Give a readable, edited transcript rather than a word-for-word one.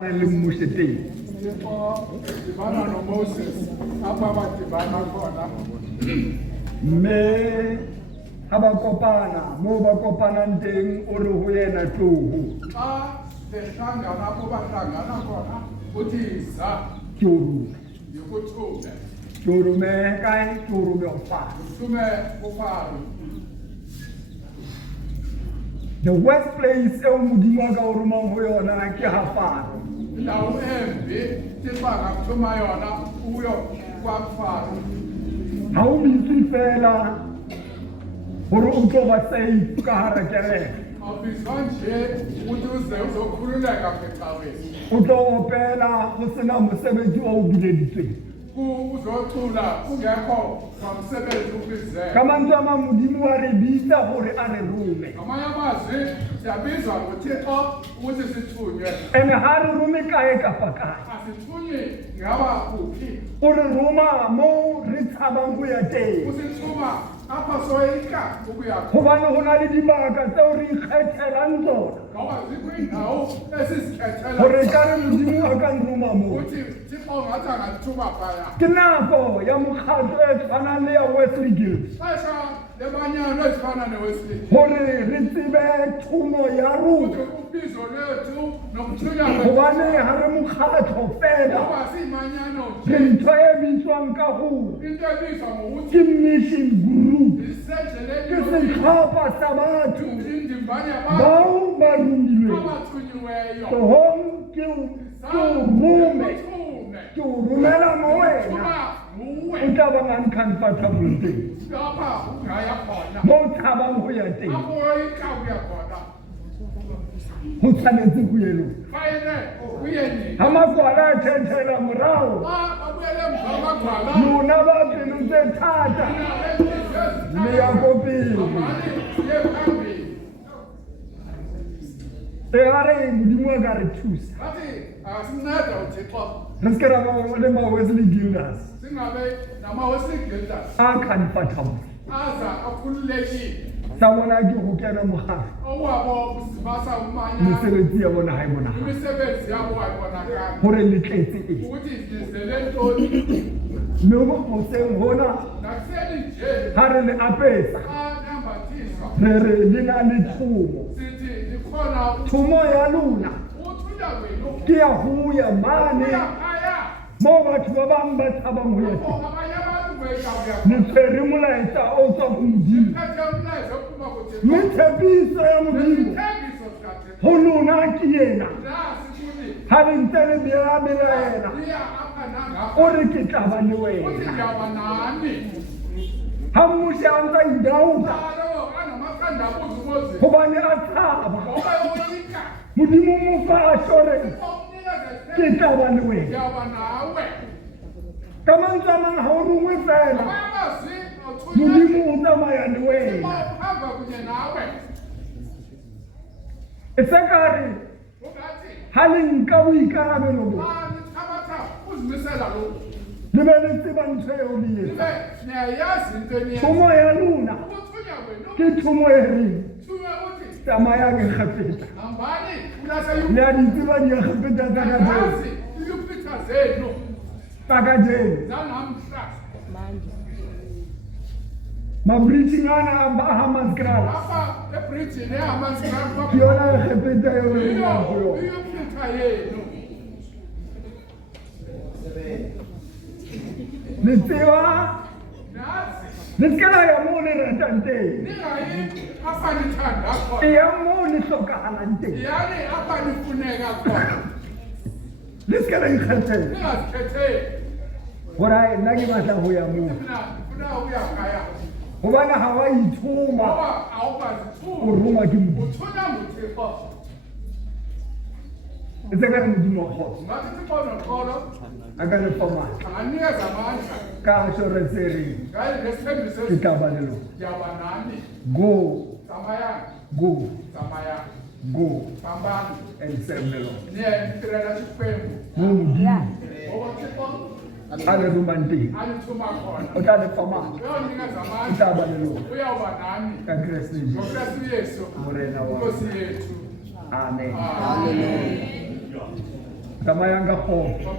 Moses me abakopana mo bakopana nteng o re ho yena tloho turu me kae turu me ofaro the worst place eo modimo a ka o romang ho yona ke Hafaro ha o bitse fela hore o tlo ba safe ka hara kereke o tlo opela go sena mosebetsi o bileditsweng ka mantswe a mang modimo wa re bitsa gore a re rome ene ha re rome kae kapa kae o re roma mo re tshabang go ya teng gobane go na le dibaka tseo re ikgethelang tsona gore ka re modimo a ka nroma mo ke nako ya mokgatlo e tshwanang le ya Wesley Guild gore re tsebe thumo ya rona gobane ha re mokgatlo fela re ntho e bitswang ka go ke mission group ke setlhopha sa batho bao ba romilweng tohong ke rome ke o romela mo wena o tla ba uncomfortable teng mo o tshabang go ya teng go tshwanetse go yelo ha makwala a tšhetšhela morago lona ba pelo tse thata le ya ko pele e a re modimo a ka re thusa re seke ra ba le ma-Wesley Guilders a comfortable sa bona ke go kena mogafo mesebetsi ya bona ga e bonagala gore le tletse mme moseng gona ga re le apesa re re le na le thumo ya lona ke ya go ya mane mo batho ba bang ba tshabang go ya teng le tshwere molaetsa o tswa go modimo mme tshepiso ya modimo go lona ke yena ga le ntse le belaela o re ke tla ba le wena ga mmuši a ntsa idauta gobane a tshaba modimo mo fa assurance ke tla ba le wena ka mantswe a mang ga o rongwe fela modimo o tsamaya le wena e se kare ga le nka boikarabelo bo le be le tseba ntho eo le etsa thumo ya lona ke thumo e reng tsamayang e kgafeta le a ditseba di ya kgafeta tsa kajeno ma-breaching ana a Hammanskraal ke yona e kgafeta eo le yang go yona le tseba le seke la ya mo le ratang teng e ya mo le hlokagalang teng le seke la ikgethela gore nna ke batla go ya moo gobane ga wa ithoma o rongwa ke modimo e se ka re modimo wa kgotsa a ka le famana ka assurance e reng ke tla ba le lona go and serve the Lord mo modimo a le romang teng o tla le famana o tla ba le lona ka Kristo Jesu morena wa amen. tsamayang ka kgotso